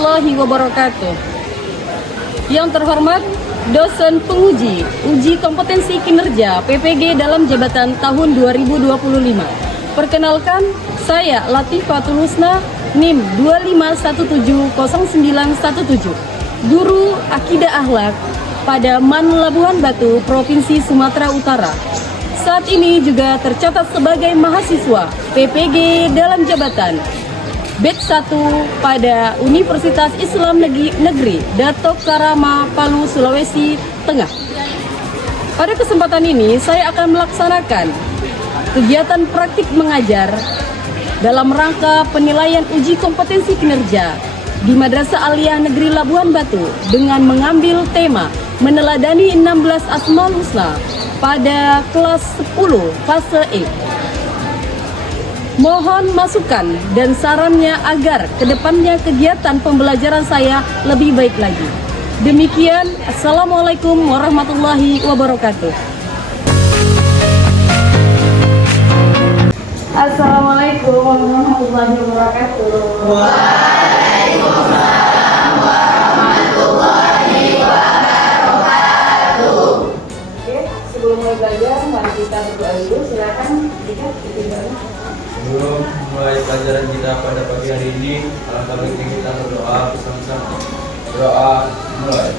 warahmatullahi wabarakatuh. Yang terhormat dosen penguji uji kompetensi kinerja PPG dalam jabatan tahun 2025. Perkenalkan, saya Latifatul Husna, NIM 25170917, Guru Akidah Akhlak pada MAN Labuhan Batu, Provinsi Sumatera Utara. Saat ini juga tercatat sebagai mahasiswa PPG dalam jabatan Batch 1 pada Universitas Islam Negeri Datok Karama, Palu, Sulawesi Tengah. Pada kesempatan ini saya akan melaksanakan kegiatan praktik mengajar dalam rangka penilaian uji kompetensi kinerja di Madrasah Aliyah Negeri Labuhan Batu dengan mengambil tema meneladani 16 Asmaul Husna pada kelas 10 fase E. Mohon masukan dan sarannya agar kedepannya kegiatan pembelajaran saya lebih baik lagi. Demikian, Assalamualaikum warahmatullahi wabarakatuh. Assalamualaikum warahmatullahi wabarakatuh. Waalaikumsalam warahmatullahi wabarakatuh. Oke, sebelum mulai belajar, mari kita berdoa dulu. Silakan lihat videonya. Sebelum mulai pelajaran kita pada pagi hari ini, alangkah baiknya kita berdoa bersama-sama. Doa mulai.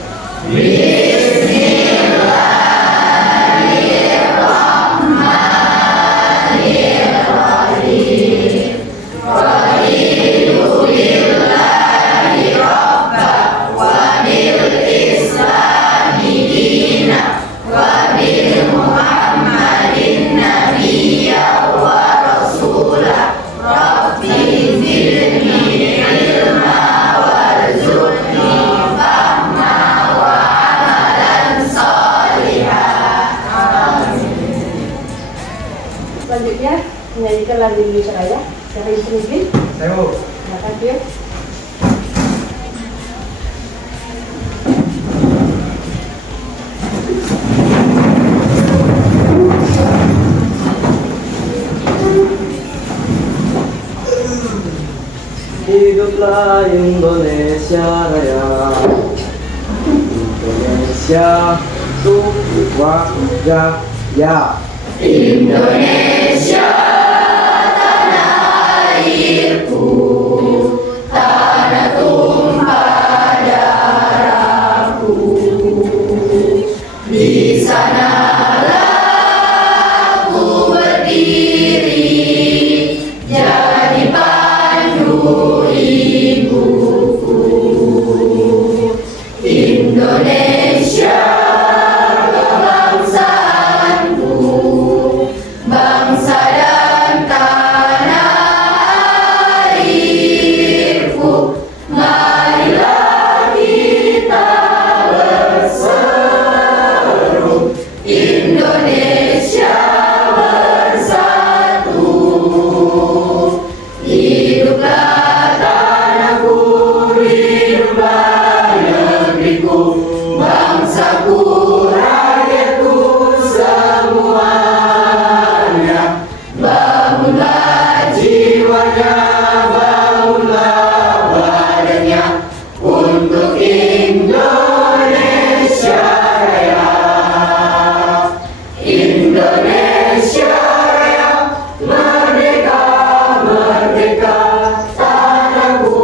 Selanjutnya menyanyikan lagu Indonesia Raya. Siapa yang mungkin? Saya Bu. Silakan Tio. Hiduplah Indonesia Raya, Indonesia Tuhan Jaya. Indonesia tanah airku, tanah tumpah darahku. Di sanalah ku berdiri, jadi pandu ibuku. Indonesia bangsa dan tanah airku, marilah kita berseru, Indonesia bersatu. Hiduplah tanahku, hiduplah negeriku, bangsaku, rakyatku semua. Bangunlah jiwanya, bangunlah badannya untuk Indonesia Raya. Indonesia Raya, merdeka, merdeka, tanahku,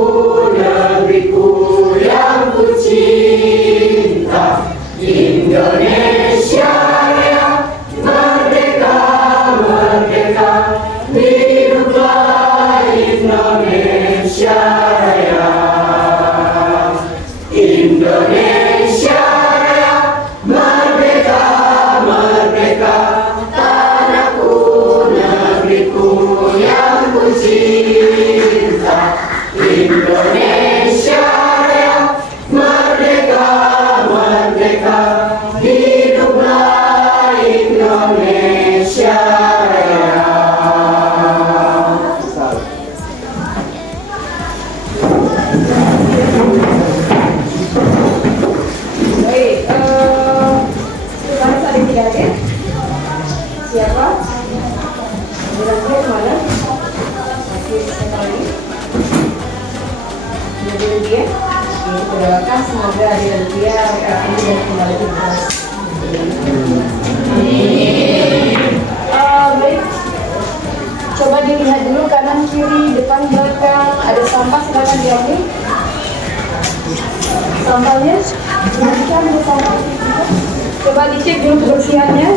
negeriku yang ku cinta. Indonesia Raya, merdeka, merdeka, hiduplah Indonesia Raya. Indonesia Raya, merdeka, merdeka, tanahku, negeriku yang ku cinta. Indonesia Raya, merdeka, merdeka, hiduplah Indonesia Raya. Baik, sekarang ada 3 adik. Siapa? Bilangnya kemana? Masih sekali. nanti ya. Kita doakan semoga hari nanti ya ini dan kembali ke kelas. Baik, coba dilihat dulu kanan kiri depan belakang ada sampah, silakan diambil sampahnya. Bukan ada sampah. Coba dicek dulu kebersihannya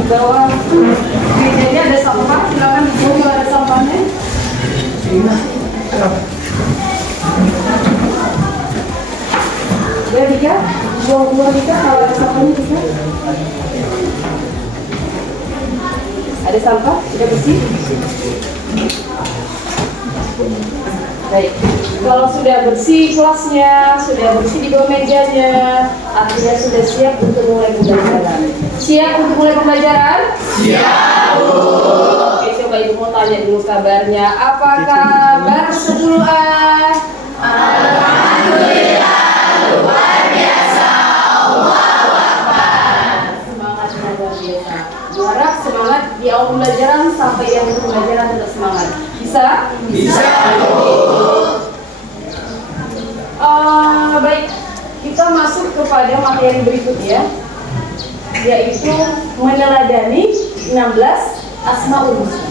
di bawah mejanya ada sampah, silakan dibuang kalau ada sampahnya. Ya Dika, buang Dika kalau ada sampahnya Dika. Ada sampah, sudah bersih. Baik, kalau sudah bersih kelasnya, sudah bersih di bawah mejanya, artinya sudah siap untuk mulai pembelajaran. Siap untuk mulai pembelajaran? Siap. Oke, coba Ibu mau tanya dulu kabarnya. Apa kabar 10A? Alhamdulillah, luar biasa. Allahu Akbar. Semangat luar biasa. Harap semangat di awal pembelajaran sampai yang pembelajaran tetap semangat. Bisa? Bisa. Baik, kita masuk kepada materi berikutnya, yaitu meneladani 16 Asmaul Husna.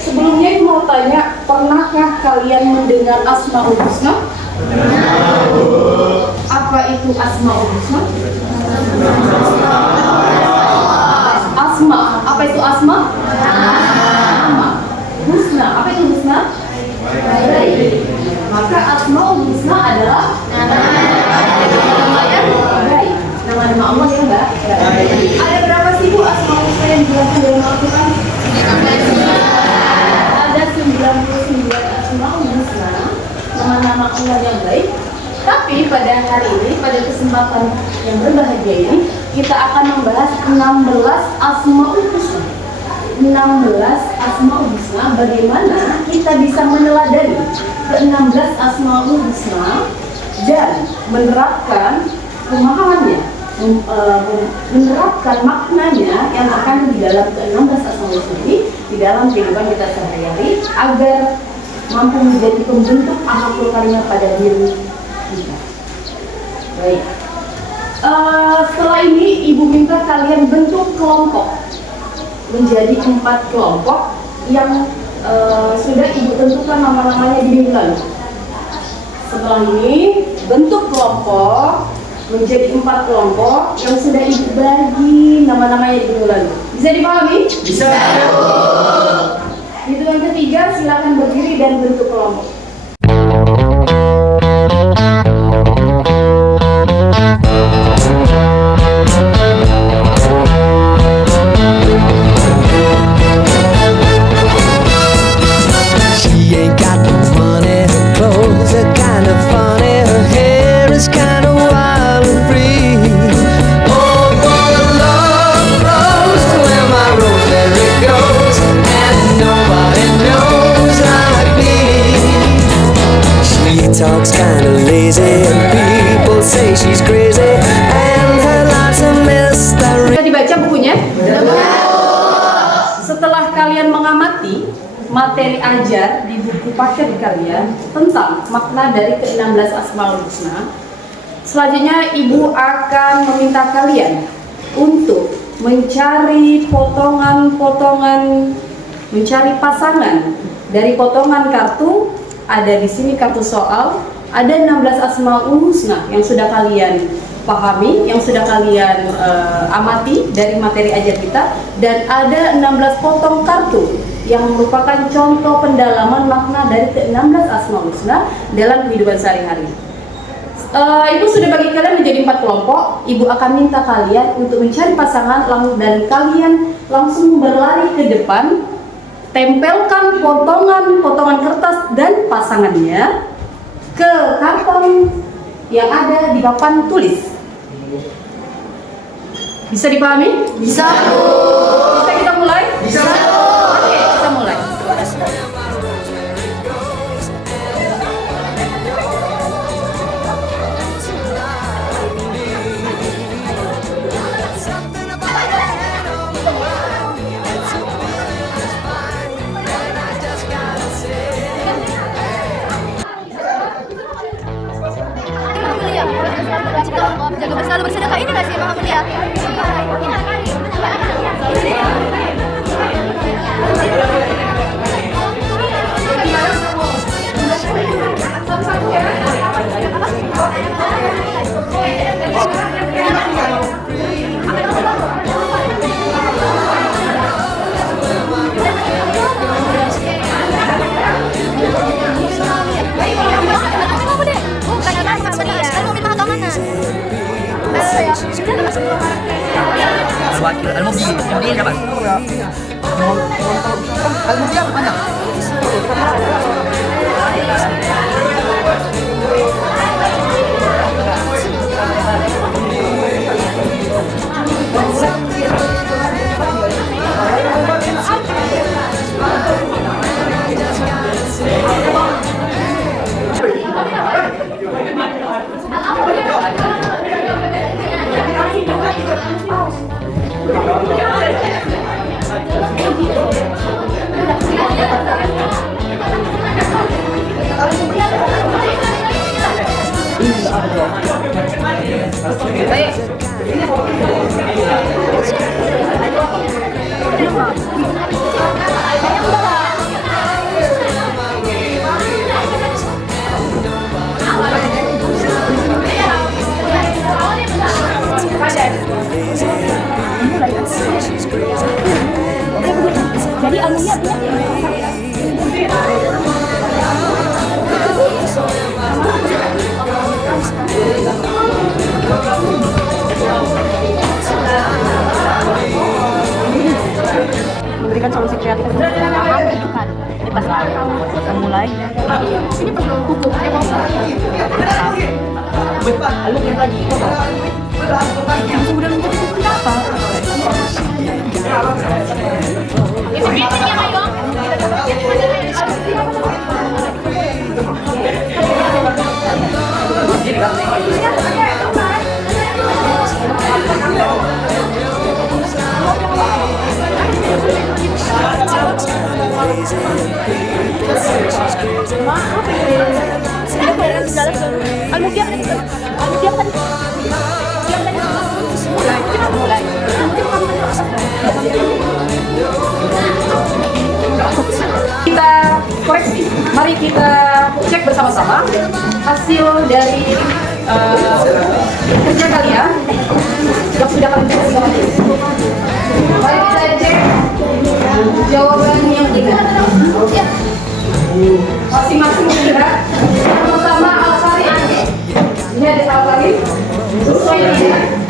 Sebelumnya aku mau tanya, pernahkah kalian mendengar Asmaul Husna? Apa itu Asmaul Husna? Asma. Apa itu asma? Nama. Husna. Apa itu husna? Baik. Maka Asmaul Husna adalah nama yang baik. Nama-nama Allah yang baik. Ada berapa sih Bu Asmaul Husna yang dijelaskan dalam Al-Quran? Ada 99 Asmaul Husna, nama-nama Allah yang baik. Tapi pada hari ini, pada kesempatan yang berbahagia ini, kita akan membahas 16 Asmaul Husna. 16 Asmaul Husna, bagaimana kita bisa meneladani ke-16 Asmaul Husna dan menerapkan pemahamannya, menerapkan maknanya yang akan di dalam ke-16 Asmaul Husna ini di dalam kehidupan kita sehari-hari agar mampu menjadi pembentuk akhlakul karimah pada diri kita. Baik. Setelah ini Ibu minta kalian bentuk kelompok menjadi 4 kelompok yang sudah Ibu tentukan nama-namanya di minggu lalu. Setelah ini bentuk kelompok menjadi 4 kelompok yang sudah Ibu bagi nama-namanya di minggu lalu. Bisa dipahami? Bisa. Hitungan ketiga silakan berdiri dan bentuk kelompok. Talks kinda lazy and people say she's crazy and her life's a mystery. Sudah dibaca bukunya? Setelah kalian mengamati materi ajar di buku paket kalian tentang makna dari ke-16 Asmaul Husna, selanjutnya Ibu akan meminta kalian untuk mencari potongan-potongan, mencari pasangan dari potongan kartu. Ada di sini kartu soal, ada 16 Asmaul Husna yang sudah kalian pahami, yang sudah kalian amati dari materi ajar kita, dan ada 16 potong kartu yang merupakan contoh pendalaman makna dari ke-16 Asmaul Husna dalam kehidupan sehari-hari. Ibu sudah bagi kalian menjadi 4 kelompok. Ibu akan minta kalian untuk mencari pasangan dan kalian langsung berlari ke depan. Tempelkan potongan-potongan kertas dan pasangannya ke kantong yang ada di papan tulis. Bisa dipahami? Bisa. Bisa kita mulai? Bisa. Oke, kita mulai. Al-Mufti. Ini siapa? Al-Mufti apa mana? Jadi anunya memberikan solusi kreatif untuk kan. Ini pas kita mulai. Ini pas kuku. Lalu yang lagi yang sudah menjadi kenapa? Kita koreksi. Mari kita cek bersama-sama hasil dari kerja kalian yang sudah kalian tulis sama ini. Mari kita cek jawaban yang benar. Masing-masing melihat. Pertama Al-Sari. Ini ada Al-Sari. Sesuai dengan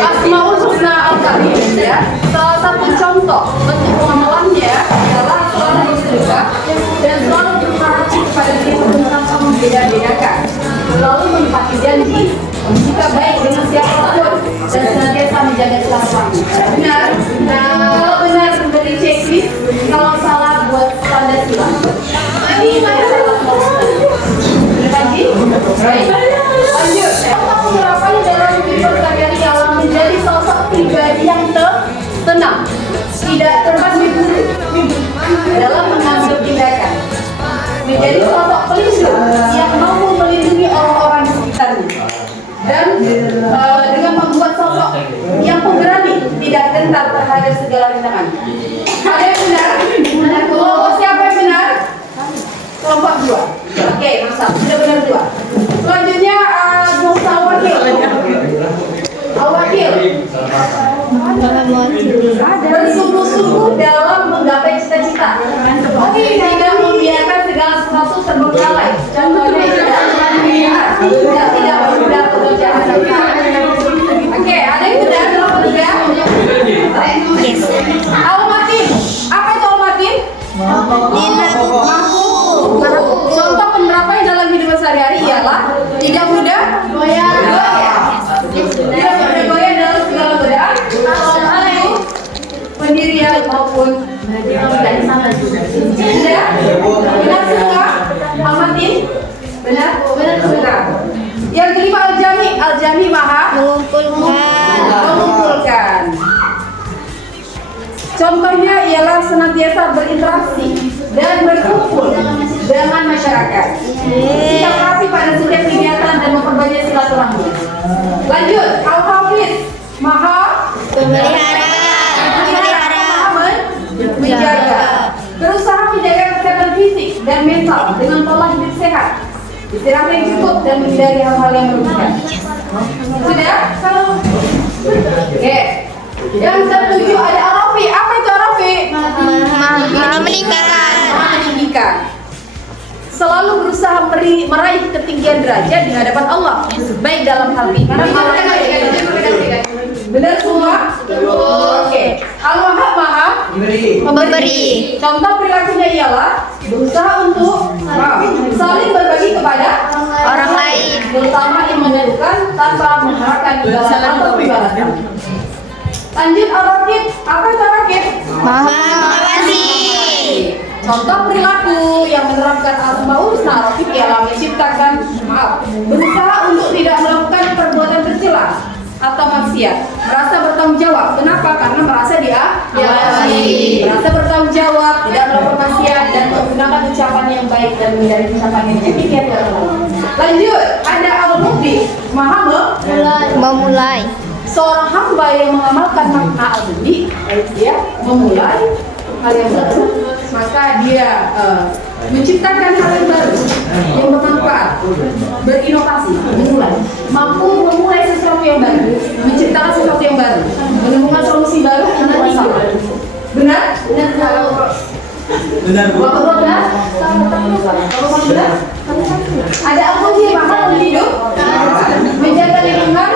Asmaul Husna Al-Sari. Ya. Salah satu contoh bentuk pengamalannya adalah selalu bersedekah dan selalu berpercaya pada diri tentang membeda-bedakan, selalu menepati janji, jika baik dengan siapapun dan senantiasa menjaga silaturahmi. Benar? Nah, kalau benar beri checklist, kalau salah buat tanda silang. Ini mana salah lagi? Baik. Lanjut. Apa penerapannya dalam kehidupan sehari-hari yang menjadi salah satu pribadi yang tenang, tidak terburu-buru dalam mengambil tindakan, menjadi sosok pelindung yang mampu melindungi orang-orang di sekitarnya, dan dengan membuat sosok yang pemberani, tidak gentar terhadap segala rintangan. Ada yang benar? Kelompok siapa yang benar? Kelompok 2. Oke, mantap. Sudah benar 2. Selanjutnya Musa Wakil. Wakil. Bersungguh-sungguh dalam menggapai cita-cita. Tidak membiarkan segala sesuatu terbengkalai. Contohnya tidak bermudah pekerjaan. Oke, ada yang benar kelompok 3? Al-Matin. Apa itu Al-Matin? Mampu. Contoh penerapannya dalam hidup sehari-hari ialah tidak mudah goyah. Tidak mudah goyah dalam segala godaan. Pendirian maupun benar semua. Al-Matin benar benar. Yang kelima Al-Jami maha mengumpulkan. Contohnya ialah senantiasa berinteraksi dan berkumpul dengan masyarakat. Sikap rapi pada setiap kegiatan dan memperbanyak silaturahmi. Lanjut, Al-Hafiz maha menjaga, berusaha menjaga kesehatan fisik dan mental dengan pola hidup sehat, istirahat yang cukup dan menghindari hal-hal yang merugikan. Sudah? Oke. Yang ketujuh ada Arafi. Apa itu Arafi? Meninggikan. Selalu berusaha meraih ketinggian derajat di hadapan Allah, baik dalam hal Benar semua? Oke. Al-Wahhab Maha Memberi. Contoh perilakunya ialah berusaha untuk saling berbagi kepada Orang lain. terutama yang memerlukan tanpa mengharapkan imbalan atau imbalan. Lanjut Al-Raqib. Apa itu Al-Raqib? Maha mengawasi. Contoh perilaku yang menerapkan Al-Asmaul Husna Raqib ialah menciptakan berusaha untuk tidak melakukan perbuatan tercela atau maksiat, merasa bertanggung jawab. Kenapa? Karena merasa dia merasa bertanggung jawab, tidak melakukan maksiat dan menggunakan ucapan yang baik dan menjadi ucapan yang demikian. Lanjut, ada Al-Mubdi, Maha Memulai. seorang hamba yang mengamalkan makna al-mubdi, dia memulai hal yang baru, maka dia menciptakan hal yang baru yang bermanfaat, berinovasi, mampu memulai sesuatu yang baru, menciptakan sesuatu yang baru, menemukan solusi baru untuk masalah. Benar? Benar. Benar. Ada al-mubdi, maka hidup, menjaga lingkungan,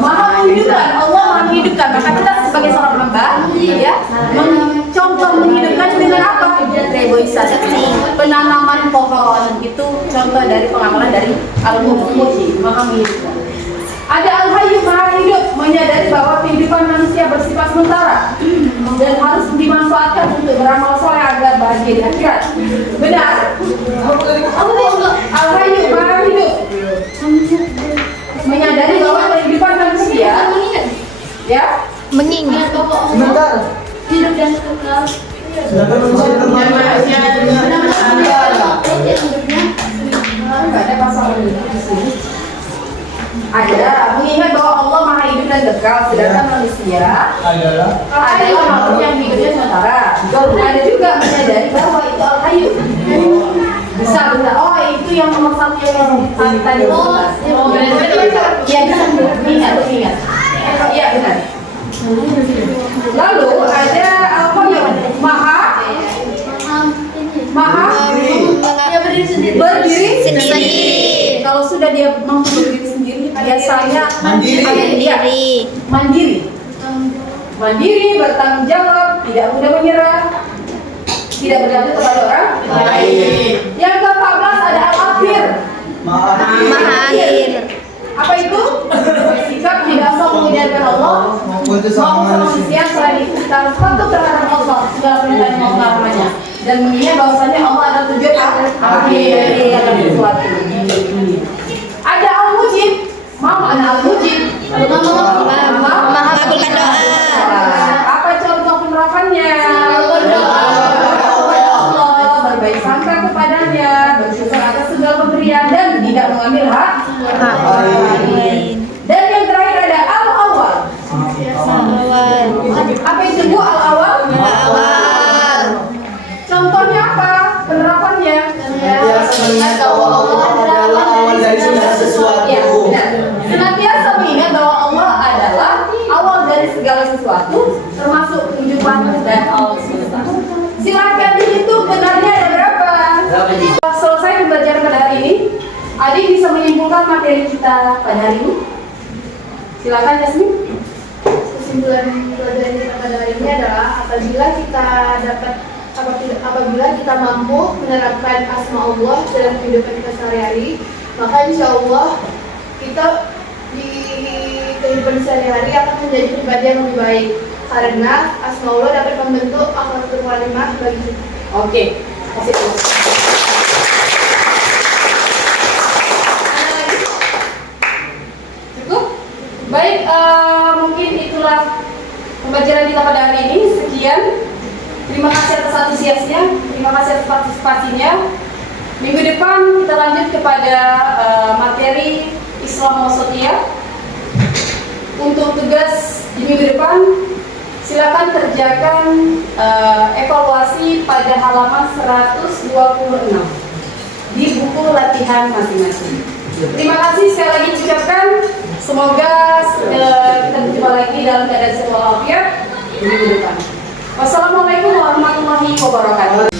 Maha menghidupkan, Allah Maha menghidupkan. Maka kita sebagai seorang hamba, ya, mencontoh menghidupkan dengan apa? Reboisasi, penanaman pohon, itu contoh dari pengamalan dari Al-Mu'ti, Maha menghidupkan. Ada Al-Hayyu, Maha hidup, menyadari bahwa kehidupan manusia bersifat sementara dan harus dimanfaatkan untuk beramal soleh agar bahagia di akhirat. Benar? Al-Hayyu, Maha hidup, menyadari bahwa kehidupan manusia ya Mengingat. hidup dan kekal ada pasal di sini. Ada mengingat bahwa Allah Maha hidup dan kekal, sedangkan manusia adalah makhluk yang hidupnya sementara. Ada juga menyadari bahwa itu Al-Hayyu. Bisa. Oh, itu yang nomor satu yang tadi. Iya, ingat. Iya, benar. Lalu ada Al-Qayyum, Maha berdiri sendiri. Kalau sudah dia mampu berdiri sendiri, biasanya mandiri, bertanggung jawab, tidak mudah menyerah, tidak bergantung kepada orang lain. Yang ke-14 ada Al-Akhir, Maha akhir. Apa itu? Sikap tidak mau mengejarkan Allah maupun manusia selain itu kita harus patuh terhadap Allah segala perintah yang mau namanya dan mengingat bahwasanya Allah adalah tujuan akhir dalam sesuatu. Ada Al-Mujib, Al-Mujib, Maha mengabulkan doa. Apa contoh penerapannya? Berdoa kepada Allah, berbaik sangka kepadanya, bersyukur atas segala pemberian dan tidak mengambil hak orang lain. Dan yang terakhir ada Al-Awwal. Apa itu Bu Al-Awwal? Contohnya apa? Penerapannya? Mengingat bahwa Allah adalah awal dari segala sesuatu. Ya, benar. Senantiasa mengingat bahwa Allah adalah awal dari segala sesuatu, termasuk kehidupan dan alam semesta. Silakan dihitung benarnya ada berapa? Selesai pembelajaran pada hari ini. Adik bisa menyimpulkan materi kita pada hari ini. Silakan Yasmin. Kesimpulan pelajaran kita pada hari ini adalah apabila kita mampu menerapkan asma Allah dalam kehidupan kita sehari-hari, maka insya Allah kita di kehidupan sehari-hari akan menjadi pribadi yang lebih baik karena asma Allah dapat membentuk akhlakul karimah bagi kita. Oke. Kasih tahu. Cukup? Baik, mungkin itulah pembelajaran kita pada hari ini. Sekian. Terima kasih atas antusiasnya, terima kasih atas partisipasinya. Minggu depan kita lanjut kepada materi Islam Wasatiyah. Untuk tugas di minggu depan, silakan kerjakan evaluasi pada halaman 126 di buku latihan masing-masing. Terima kasih sekali lagi ucapkan. Semoga kita berjumpa lagi dalam keadaan sehat walafiat di minggu depan. Wassalamualaikum warahmatullahi wabarakatuh.